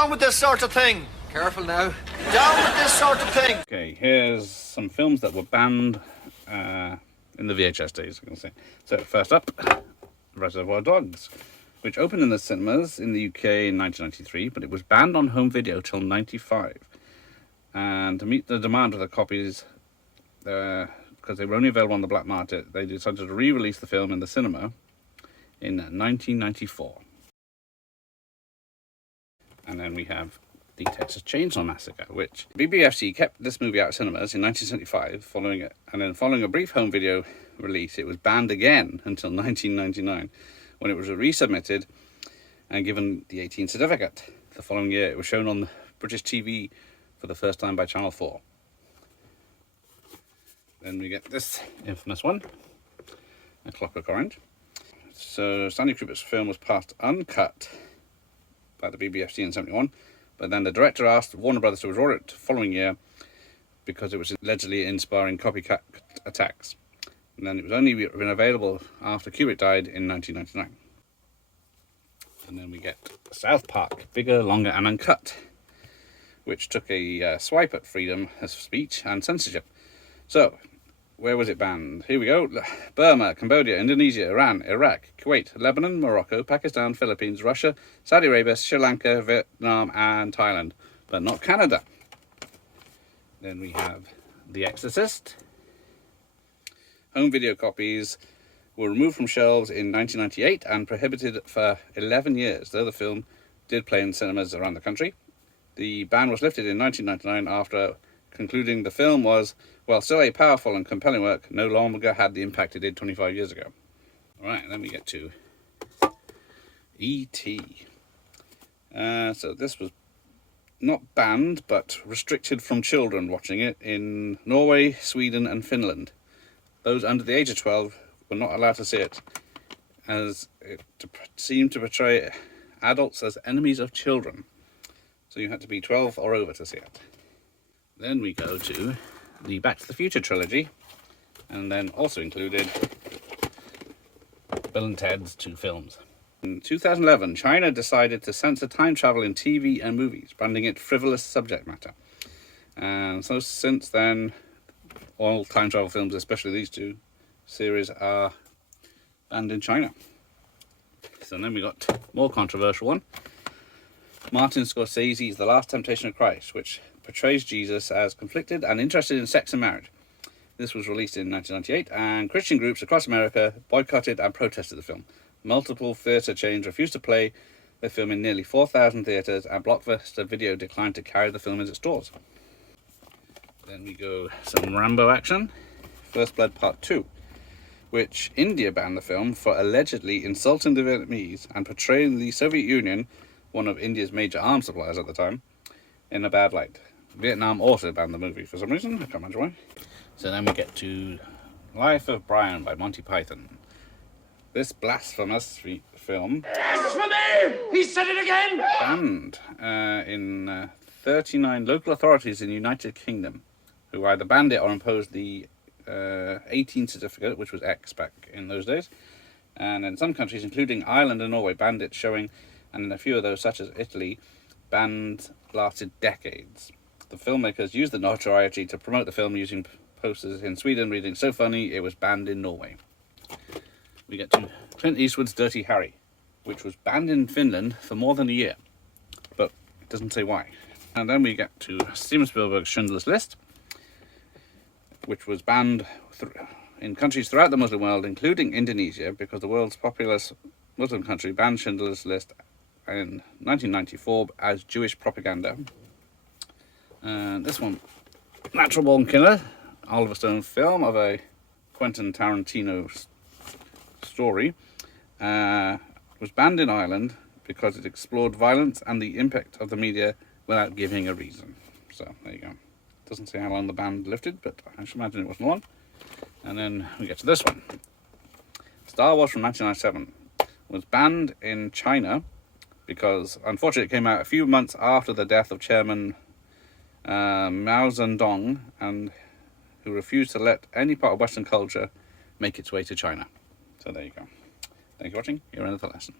Down with this sort of thing. Careful now. Down with this sort of thing. Okay, here's some films that were banned in the VHS days, I can say. So first up, Reservoir Dogs, which opened in the cinemas in the UK in 1993, but it was banned on home video till 95. And to meet the demand of the copies, because they were only available on the black market, they decided to re-release the film in the cinema in 1994. And then we have the Texas Chainsaw Massacre, which BBFC kept this movie out of cinemas in 1975, following a brief home video release, it was banned again until 1999, when it was resubmitted and given the 18 certificate. The following year, it was shown on British TV for the first time by Channel 4. Then we get this infamous one, A Clockwork Orange. So Stanley Kubrick's film was passed uncut by the BBFC in 71, but then the director asked Warner Brothers to withdraw it the following year because it was allegedly inspiring copycat attacks. And then it was only been available after Kubrick died in 1999. And then we get South Park, Bigger, Longer and Uncut, which took a swipe at freedom of speech and censorship. So, where was it banned? Here we go. Burma, Cambodia, Indonesia, Iran, Iraq, Kuwait, Lebanon, Morocco, Pakistan, Philippines, Russia, Saudi Arabia, Sri Lanka, Vietnam and Thailand, but not Canada. Then we have The Exorcist. Home video copies were removed from shelves in 1998 and prohibited for 11 years, though the film did play in cinemas around the country. The ban was lifted in 1999 after concluding the film was, while still a powerful and compelling work, no longer had the impact it did 25 years ago. Alright, then we get to E.T. So this was not banned, but restricted from children watching it in Norway, Sweden and Finland. Those under the age of 12 were not allowed to see it, as it seemed to portray adults as enemies of children. So you had to be 12 or over to see it. Then we go to the Back to the Future trilogy, and then also included Bill and Ted's 2 films. In 2011, China decided to censor time travel in TV and movies, branding it frivolous subject matter. And so since then, all time travel films, especially these 2 series, are banned in China. So then we got more controversial one. Martin Scorsese's The Last Temptation of Christ, which portrays Jesus as conflicted and interested in sex and marriage. This was released in 1998, and Christian groups across America boycotted and protested the film. Multiple theatre chains refused to play the film in nearly 4,000 theatres, and Blockbuster Video declined to carry the film in its stores. Then we go some Rambo action. First Blood Part 2, which India banned the film for allegedly insulting the Vietnamese and portraying the Soviet Union, one of India's major arms suppliers at the time, in a bad light. Vietnam also banned the movie for some reason, I can't imagine why. So then we get to Life of Brian by Monty Python. This blasphemous film, Blasphemy! He said it again! banned in 39 local authorities in the United Kingdom, who either banned it or imposed the 18 certificate, which was X back in those days. And in some countries, including Ireland and Norway, banned it showing, and in a few of those, such as Italy, bans lasted decades. The filmmakers used the notoriety to promote the film using posters in Sweden reading, "So funny, it was banned in Norway." We get to Clint Eastwood's Dirty Harry, which was banned in Finland for more than a year, but it doesn't say why. And then we get to Steven Spielberg's Schindler's List, which was banned in countries throughout the Muslim world, including Indonesia, because the world's populous Muslim country banned Schindler's List in 1994 as Jewish propaganda. And this one, Natural Born Killer, Oliver Stone film of a Quentin Tarantino story, was banned in Ireland because it explored violence and the impact of the media without giving a reason. So there you go. Doesn't say how long the ban lifted, but I should imagine it wasn't long. And then we get to this one. Star Wars from 1997 was banned in China because, unfortunately, it came out a few months after the death of Chairman Mao Zedong, and who refused to let any part of Western culture make its way to China. So there you go. Thank you for watching. You're in the lesson.